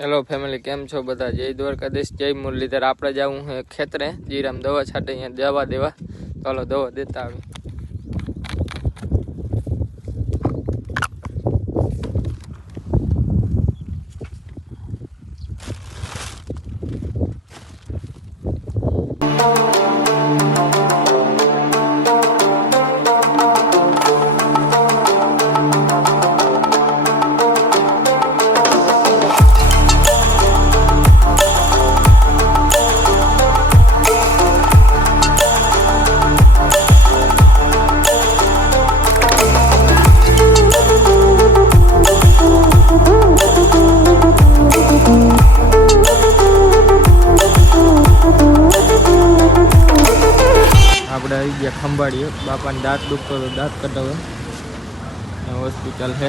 Hello family, કેમ છો બધા? જય દ્વારકાધીશ, જય મુરલીધર। આપણે જવું છે ખેતરે, જીરામ દવા છાંટે, અહીંયા દવા દેવા। ચાલો દવા દેતા આવી। આપણે આવી ગયા ખંભાળીએ। બાપાને દાંત દુખતો તો દાંત કઢાવે, હોસ્પિટલ છે।